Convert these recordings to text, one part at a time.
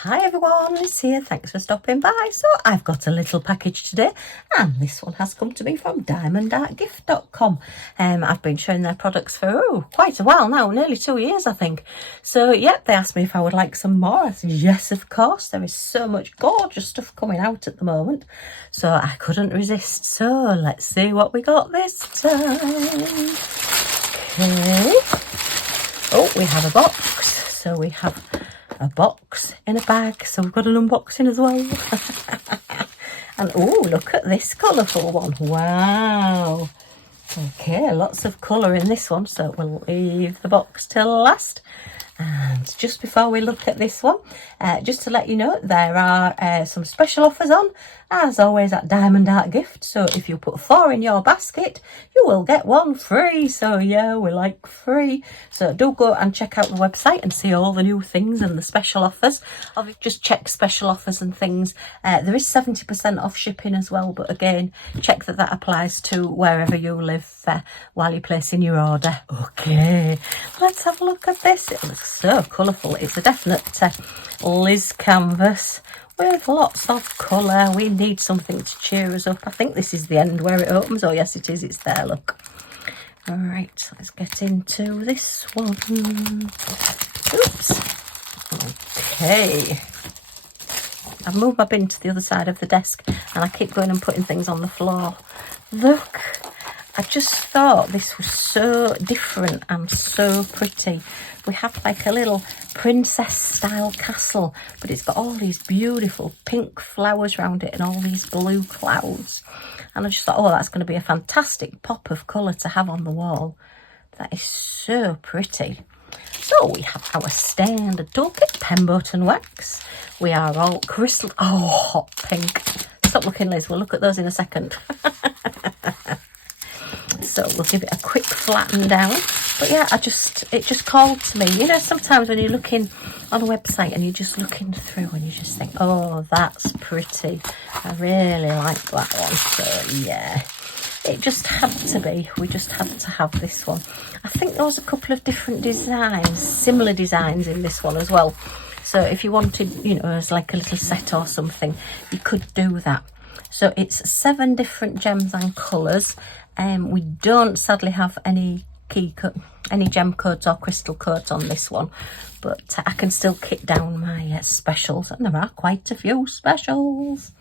Hi everyone, Liz here. Thanks for stopping by. So I've got a little package today, and this one has come to me from diamondartgift.com. I've been showing their products for quite a while now, nearly 2 years I think. So yep, they asked me if I would like some more. I said yes, of course. There is so much gorgeous stuff coming out at the moment, so I couldn't resist. So let's see what we got this time. Okay. Oh, we have a box. So we have a box in a bag, so we've got an unboxing as well. And oh, look at this colourful one. Wow. Okay, lots of colour in this one, so we'll leave the box till last. And just before we look at this one, just to let you know, there are some special offers on, as always, at Diamond Art Gift. So if you put 4 in your basket, you will get 1 free. So yeah, we like free. So do go and check out the website and see all the new things and the special offers. I've just checked special offers and things. There is 70% off shipping as well, but again, check that applies to wherever you live while you're placing your order. Okay, let's have a look at this. It looks so colourful. It's a definite Liz canvas with lots of colour. We need something to cheer us up. I think this is the end where it opens. Oh yes, it is. It's there, look. All right, let's get into this one. Oops. Okay. I've moved my bin to the other side of the desk and I keep going and putting things on the floor. Look, I just thought this was so different and so pretty. We have like a little princess style castle, but it's got all these beautiful pink flowers around it and all these blue clouds. And I just thought, oh, that's going to be a fantastic pop of colour to have on the wall. That is so pretty. So we have our standard toolkit, Pemberton wax. We are all crystal, oh, hot pink. Stop looking, Liz, we'll look at those in a second. So we'll give it a quick flatten down. But yeah, it just called to me. You know, sometimes when you're looking on a website and you're just looking through and you just think, oh, that's pretty. I really like that one. So yeah, it just had to be. We just had to have this one. I think there was a couple of different designs, similar designs in this one as well. So if you wanted, you know, as like a little set or something, you could do that. So it's 7 different gems and colours. We don't sadly have any gem codes or crystal codes on this one, but I can still kit down my specials, and there are quite a few specials.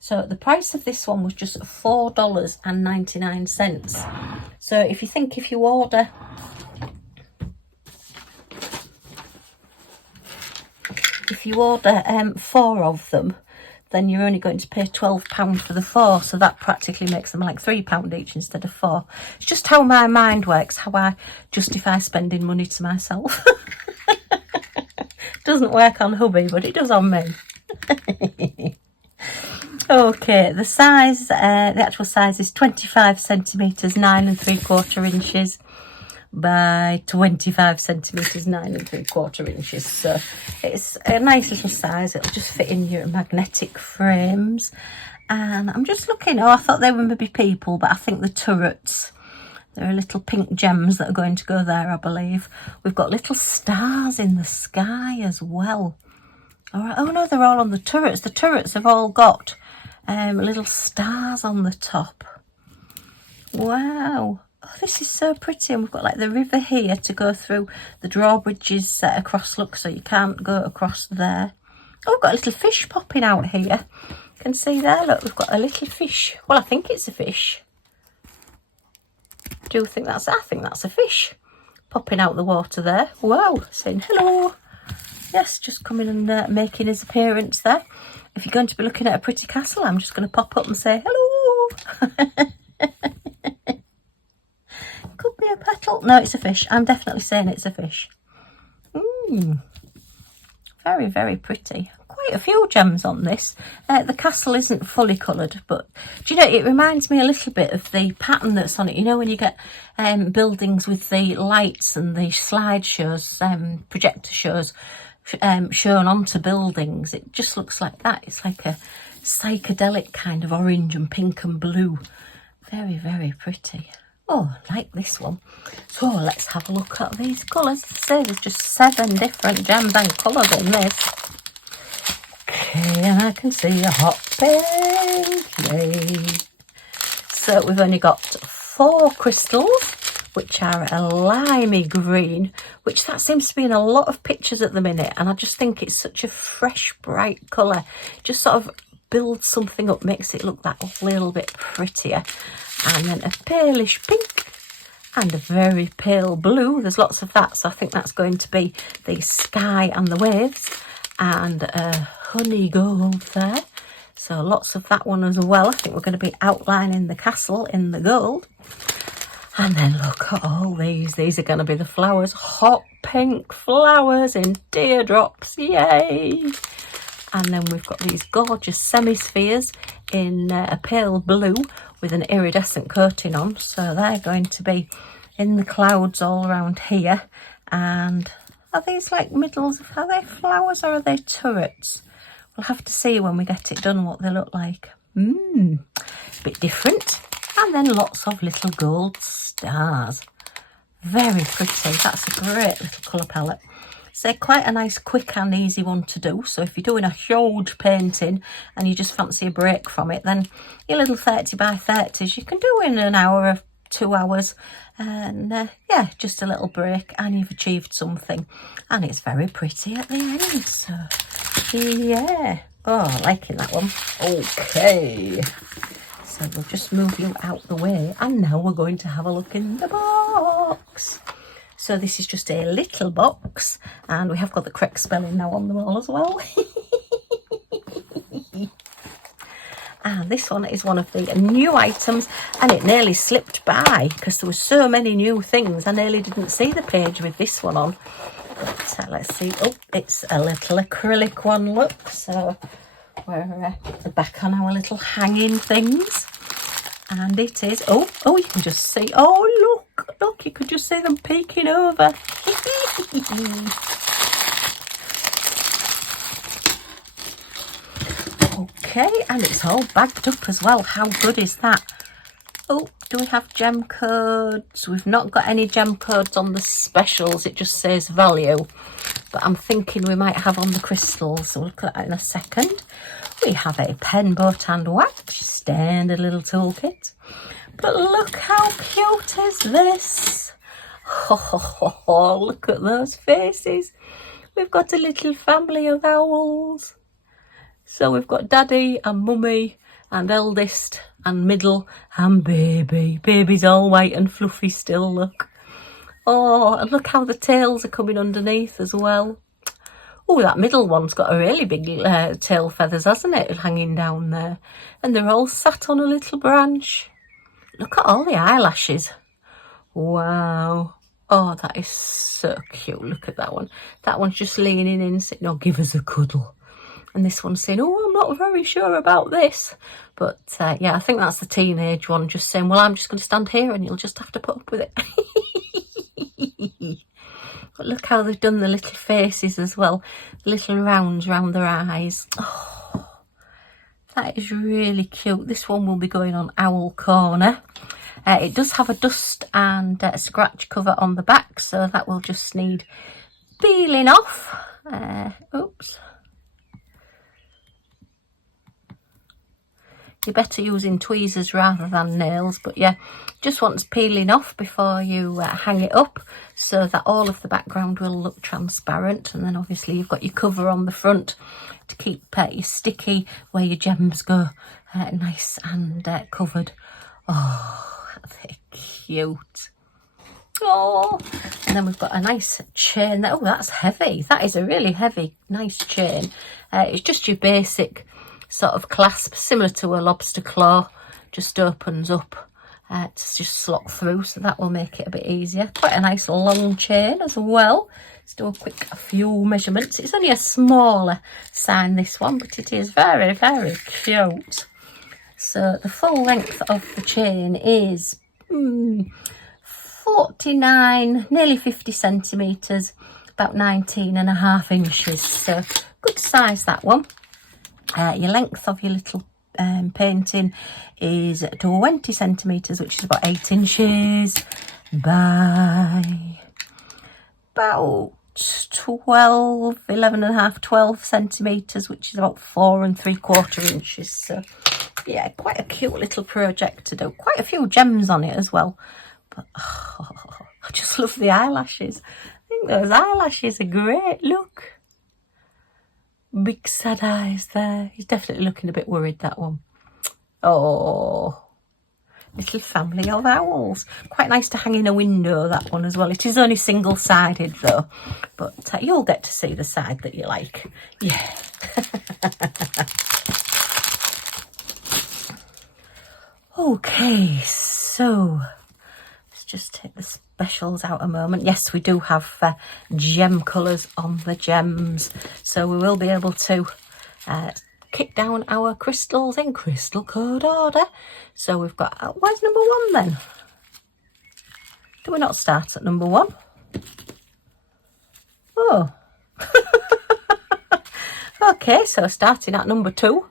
So the price of this one was just $4.99. So if you think if you order four of them, then you're only going to pay £12 for the 4, so that practically makes them like £3 each instead of 4. It's just how my mind works, how I justify spending money to myself. Doesn't work on hubby, but it does on me. Okay, the size, the actual size is 25 centimetres, 9 3/4 inches by 25 centimetres, 9 3/4 inches. So it's a nice little size. It'll just fit in your magnetic frames. And I'm just looking, oh, I thought they were maybe people, but I think the turrets. There are little pink gems that are going to go there, I believe. We've got little stars in the sky as well. All right. Oh no, they're all on the turrets. The turrets have all got little stars on the top. Wow. Oh, this is so pretty. And we've got like the river here to go through. The drawbridges set across, look, so you can't go across there. Oh, we've got a little fish popping out here. You can see there, look, we've got a little fish. Well, I think it's a fish. I think that's a fish popping out the water there. Wow, saying hello. Yes, just coming and making his appearance there. If you're going to be looking at a pretty castle, I'm just going to pop up and say hello. Could be a petal. No, it's a fish. I'm definitely saying it's a fish. Very, very pretty. Quite a few gems on this. The castle isn't fully coloured, but do you know, it reminds me a little bit of the pattern that's on it. You know, when you get buildings with the lights and the slide shows, projector shows shown onto buildings, it just looks like that. It's like a psychedelic kind of orange and pink and blue. Very, very pretty. Oh, I like this one. So let's have a look at these colours. As I say, there's just 7 different gems and colours in this. Okay, and I can see a hot pink. Yay. So we've only got 4 crystals, which are a limey green, which that seems to be in a lot of pictures at the minute. And I just think it's such a fresh, bright colour. Just sort of builds something up, makes it look that little bit prettier. And then a palish pink and a very pale blue. There's lots of that, so I think that's going to be the sky and the waves. And a honey gold there. So lots of that one as well. I think we're going to be outlining the castle in the gold. And then look at all these. These are going to be the flowers. Hot pink flowers in teardrops. Yay! And then we've got these gorgeous semi-spheres in a pale blue with an iridescent coating on. So they're going to be in the clouds all around here. And are these like middles? Are they flowers or are they turrets? We'll have to see when we get it done what they look like. A bit different. And then lots of little gold stars. Very pretty. That's a great little colour palette. So quite a nice, quick and easy one to do. So if you're doing a huge painting and you just fancy a break from it, then your little 30 by 30s you can do in an hour or 2 hours. And yeah, just a little break and you've achieved something. And it's very pretty at the end. So yeah. Oh, liking that one. Okay. So we'll just move you out the way. And now we're going to have a look in the box. So this is just a little box. And we have got the correct spelling now on the wall as well. And this one is one of the new items. And it nearly slipped by because there were so many new things. I nearly didn't see the page with this one on. But let's see. Oh, it's a little acrylic one, look. So we're back on our little hanging things. And it is, oh, you can just see, oh, look, you could just see them peeking over. Okay, and it's all bagged up as well. How good is that? Oh, do we have gem codes? We've not got any gem codes on the specials. It just says value. But I'm thinking we might have on the crystals. So we'll look at that in a second. We have a pen, boat and wax. Standard little toolkit. But look how cute is this. Oh, look at those faces. We've got a little family of owls. So we've got daddy and mummy and eldest and middle and baby. Baby's all white and fluffy still, look. Oh, and look how the tails are coming underneath as well. Oh, that middle one's got a really big tail feathers, hasn't it, hanging down there. And they're all sat on a little branch. Look at all the eyelashes. Wow. Oh, that is so cute. Look at that one. That one's just leaning in, saying, oh, give us a cuddle. And this one's saying, oh, I'm not very sure about this. But yeah, I think that's the teenage one just saying, well, I'm just going to stand here and you'll just have to put up with it. But look how they've done the little faces as well. The little rounds round their eyes. Oh, that is really cute. This one will be going on Owl Corner. It does have a dust and scratch cover on the back. So that will just need peeling off. Oops. You're better using tweezers rather than nails, but yeah, just wants peeling off before you hang it up so that all of the background will look transparent. And then obviously you've got your cover on the front to keep your sticky where your gems go nice and covered. Oh, they're cute. Oh, and then we've got a nice chain there. Oh, that's heavy. That is a really heavy, nice chain. It's just your basic sort of clasp, similar to a lobster claw, just opens up to just slot through, so that will make it a bit easier. Quite a nice long chain as well. Let's do a few measurements. It's only a smaller sign, this one, but it is very, very cute. So the full length of the chain is 49, nearly 50 centimetres, about 19.5 inches. So good size, that one. Your length of your little painting is 20 centimetres, which is about 8 inches by about 12 centimetres, which is about 4 3/4 inches. So yeah, quite a cute little project to do. Quite a few gems on it as well. But oh, I just love the eyelashes. I think those eyelashes are great. Look. Big sad eyes there. He's definitely looking a bit worried, that one. Oh, little family of owls. Quite nice to hang in a window, that one as well. It is only single-sided though, but you'll get to see the side that you like. Yeah. Okay, so let's just take the specials out a moment. Yes, we do have gem colours on the gems, so we will be able to kick down our crystals in crystal code order. So we've got, where's number 1 then? Do we not start at number 1? Oh. Okay, so starting at number 2,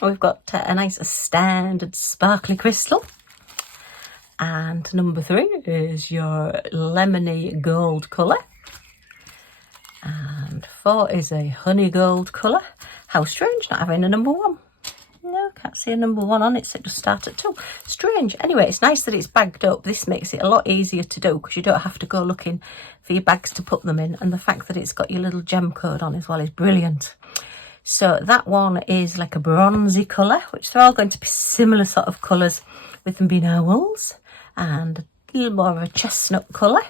we've got a nice standard sparkly crystal. And number 3 is your lemony gold colour. And 4 is a honey gold colour. How strange not having a number 1. No, can't see a number 1 on it, so it does start at 2. Strange. Anyway, it's nice that it's bagged up. This makes it a lot easier to do because you don't have to go looking for your bags to put them in. And the fact that it's got your little gem code on as well is brilliant. So that one is like a bronzy colour, which they're all going to be similar sort of colours with them being owls. And a little more of a chestnut colour.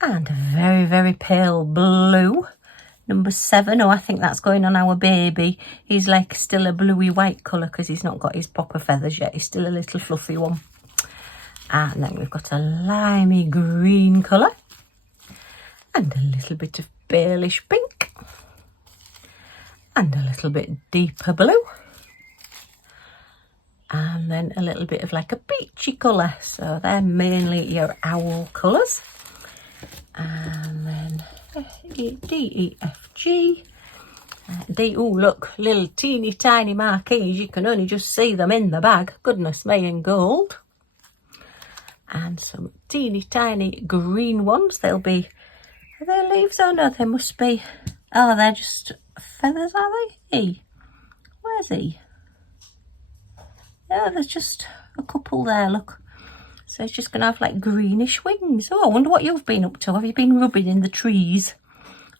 And a very, very pale blue. Number 7, oh, I think that's going on our baby. He's like still a bluey white colour because he's not got his proper feathers yet. He's still a little fluffy one. And then we've got a limey green colour. And a little bit of palish pink. And a little bit deeper blue. And then a little bit of like a peachy colour. So they're mainly your owl colours. And then D, E, F, G. D, oh look, little teeny tiny marquees. You can only just see them in the bag. Goodness me, in gold. And some teeny tiny green ones. They'll be, are they leaves? Oh no, they must be, oh, they're just feathers, are they? E, where's E? Yeah, there's just a couple there, look. So it's just going to have like greenish wings. Oh, I wonder what you've been up to. Have you been rubbing in the trees?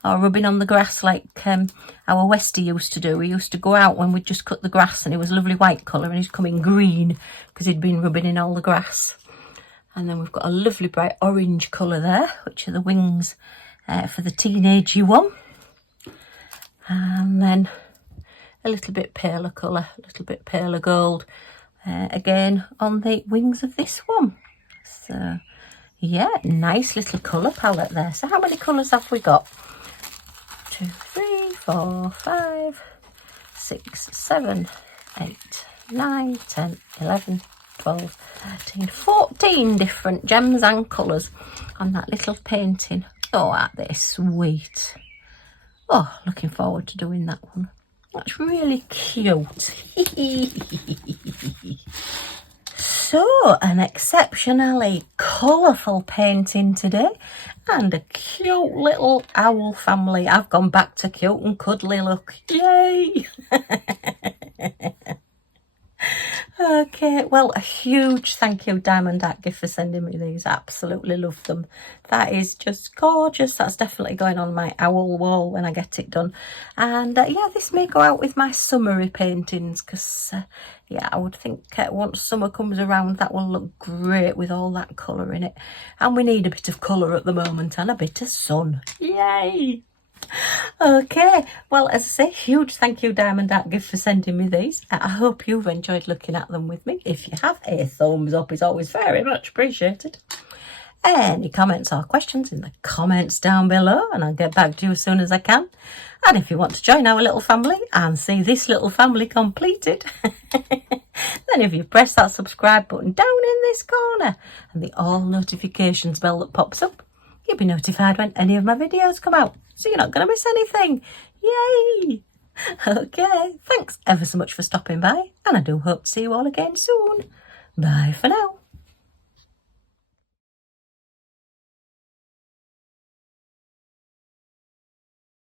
Or rubbing on the grass like our Westie used to do? He used to go out when we'd just cut the grass and it was a lovely white colour and he's coming green because he'd been rubbing in all the grass. And then we've got a lovely bright orange colour there, which are the wings for the teenagey one. And then a little bit paler colour, a little bit paler gold. Again on the wings of this one. So yeah, nice little colour palette there. So how many colours have we got? 2, 3, 4, 5, 6, 7, 8, 9, 10, 11, 12, 13, 14 different gems and colours on that little painting. Oh, aren't they sweet? Oh, looking forward to doing that one. That's really cute. So, an exceptionally colourful painting today and a cute little owl family. I've gone back to cute and cuddly look. Yay! Okay, well, a huge thank you, Diamond Art Gift, for sending me these. Absolutely love them. That is just gorgeous. That's definitely going on my owl wall when I get it done. And yeah, this may go out with my summery paintings because, yeah, I would think once summer comes around, that will look great with all that colour in it. And we need a bit of colour at the moment and a bit of sun. Yay! Okay, well, as I say, huge thank you, Diamond Art Gift, for sending me these. I hope you've enjoyed looking at them with me. If you have, a thumbs up is always very much appreciated. Any comments or questions in the comments down below and I'll get back to you as soon as I can. And if you want to join our little family and see this little family completed, then if you press that subscribe button down in this corner and the all notifications bell that pops up, you'll be notified when any of my videos come out. So you're not going to miss anything. Yay! Okay, thanks ever so much for stopping by and I do hope to see you all again soon. Bye for now.